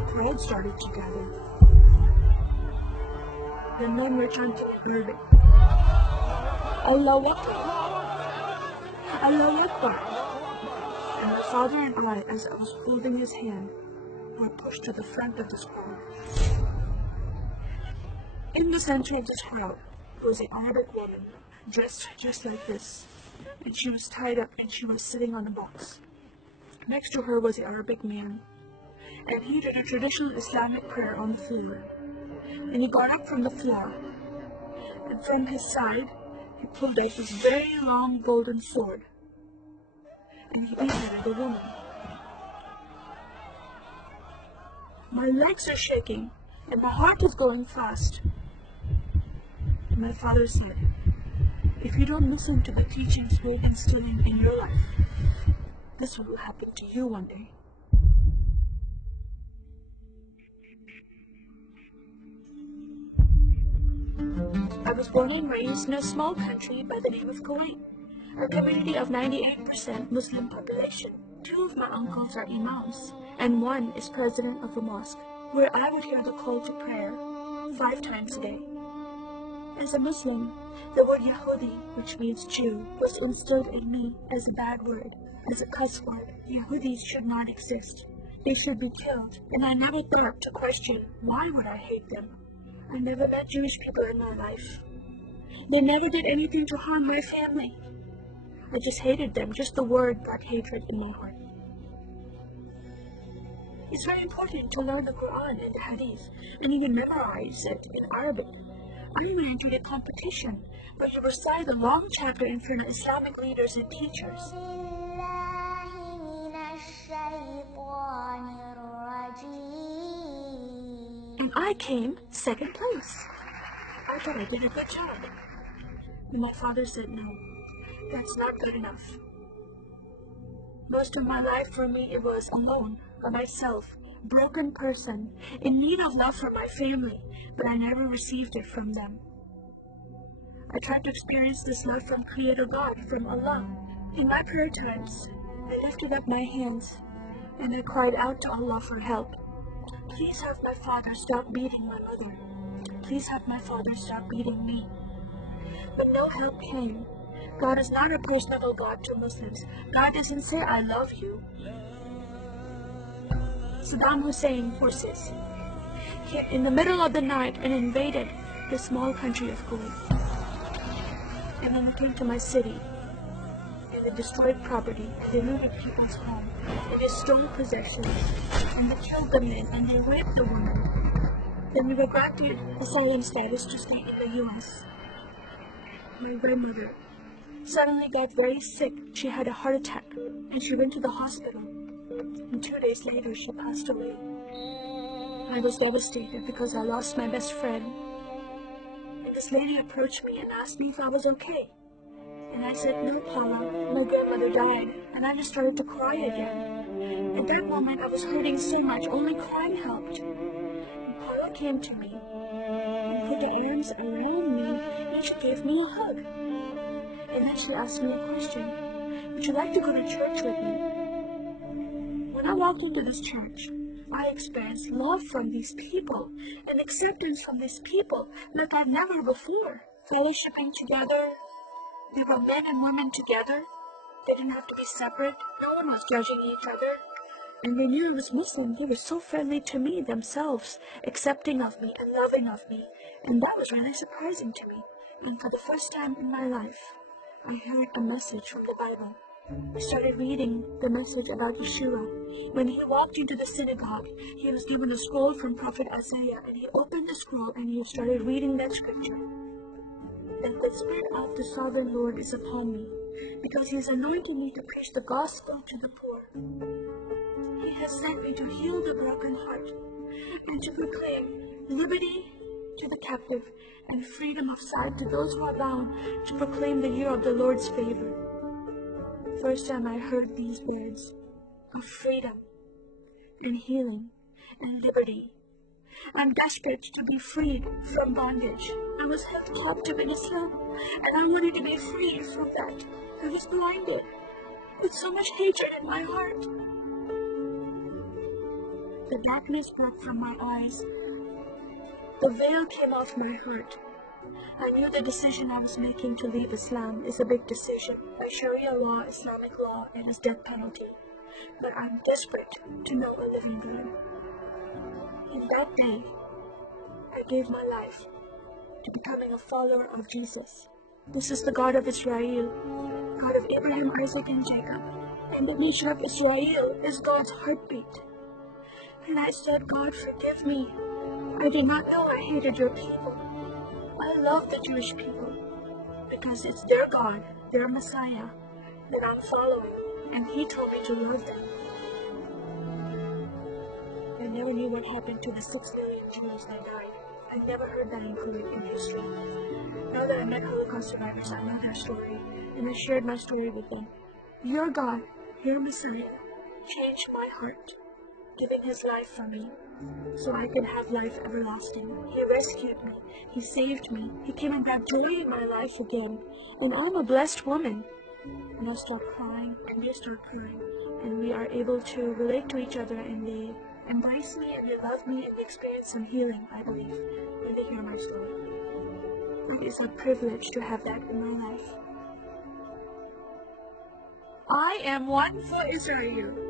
a crowd started to gather. The men were chanting in Arabic, "Allahu Akbar! Allahu Akbar!" And my father and I, as I was holding his hand, were pushed to the front of this crowd. In the center of this crowd was an Arabic woman, dressed just like this, and she was tied up and she was sitting on a box. Next to her was the Arabic man, and he did a traditional Islamic prayer on the floor. And he got up from the floor, and from his side, he pulled out this very long golden sword, and he aimed it at the woman. My legs are shaking, and my heart is going fast. And my father said, "If you don't listen to the teachings we're instilling in your life, this will happen to you one day." I was born and raised in a small country by the name of Kuwait, a community of 98% Muslim population. 2 of my uncles are imams, and 1 is president of a mosque, where I would hear the call to prayer 5 times a day. As a Muslim, the word Yahudi, which means Jew, was instilled in me as a bad word, as a cuss word. Yahudis should not exist. They should be killed, and I never thought to question why would I hate them. I never met Jewish people in my life. They never did anything to harm my family. I just hated them. Just the word brought hatred in my heart. It's very important to learn the Quran and the Hadith, and even memorize it in Arabic. I even entered a competition where you recite a long chapter in front of Islamic leaders and teachers. And I came 2nd place. I thought I did a good job. And my father said, "No, that's not good enough." Most of my life for me, it was alone, by myself, broken person, in need of love from my family, but I never received it from them. I tried to experience this love from Creator God, from Allah. In my prayer times, I lifted up my hands, and I cried out to Allah for help. Please have my father stop beating my mother. Please have my father stop beating me. But no help came. God is not a personal God to Muslims. God doesn't say, "I love you." Saddam Hussein forces came in the middle of the night and invaded the small country of Kuwait. And then they came to my city, and they destroyed property, and they looted people's homes, and they stole possessions, and they killed the men, and they raped the women. Then we were granted asylum status to stay in the U.S. My grandmother suddenly got very sick. She had a heart attack, and she went to the hospital. And 2 days later, she passed away. I was devastated because I lost my best friend. And this lady approached me and asked me if I was okay. And I said, "No, Paula, my grandmother died." And I just started to cry again. At that moment, I was hurting so much, only crying helped. And Paula came to me and put her arms around me, and she gave me a hug. And then she asked me a question: "Would you like to go to church with me?" When I walked into this church, I experienced love from these people and acceptance from these people like I've never before. Fellowshipping together, they were men and women together. They didn't have to be separate. No one was judging each other. And they knew I was Muslim. They were so friendly to me themselves, accepting of me and loving of me. And that was really surprising to me. And for the first time in my life, I heard a message from the Bible. I started reading the message about Yeshua. When he walked into the synagogue, he was given a scroll from Prophet Isaiah, and he opened the scroll and he started reading that scripture. That the Spirit of the Sovereign Lord is upon me, because he has anointed me to preach the gospel to the poor. He has sent me to heal the broken heart, and to proclaim liberty to the captive, and freedom of sight to those who are bound, to proclaim the year of the Lord's favor. First time I heard these words of freedom and healing and liberty. I'm desperate to be freed from bondage. I was held captive in Islam, and I wanted to be free from that. I was blinded with so much hatred in my heart. The darkness broke from my eyes. The veil came off my heart. I knew the decision I was making to leave Islam is a big decision. By Sharia law, Islamic law, it is death penalty. But I'm desperate to know a living God. In that day, I gave my life to becoming a follower of Jesus. This is the God of Israel, God of Abraham, Isaac, and Jacob. And the nation of Israel is God's heartbeat. And I said, God, forgive me. I did not know I hated your people. I love the Jewish people because it's their God, their Messiah, that I'm following, and He told me to love them. I never knew what happened to the 6 million Jews that died. I never heard that included in history. Now that I met Holocaust survivors, I know their story, and I shared my story with them. Your God, your Messiah, changed my heart, giving His life for me, so I could have life everlasting. He rescued me. He saved me. He came and brought joy in my life again. And I'm a blessed woman. And I start crying, and they start crying. And we are able to relate to each other, and they embrace me, and they love me, and they experience some healing, I believe, when they hear my story. It is a privilege to have that in my life. I am one for Israel.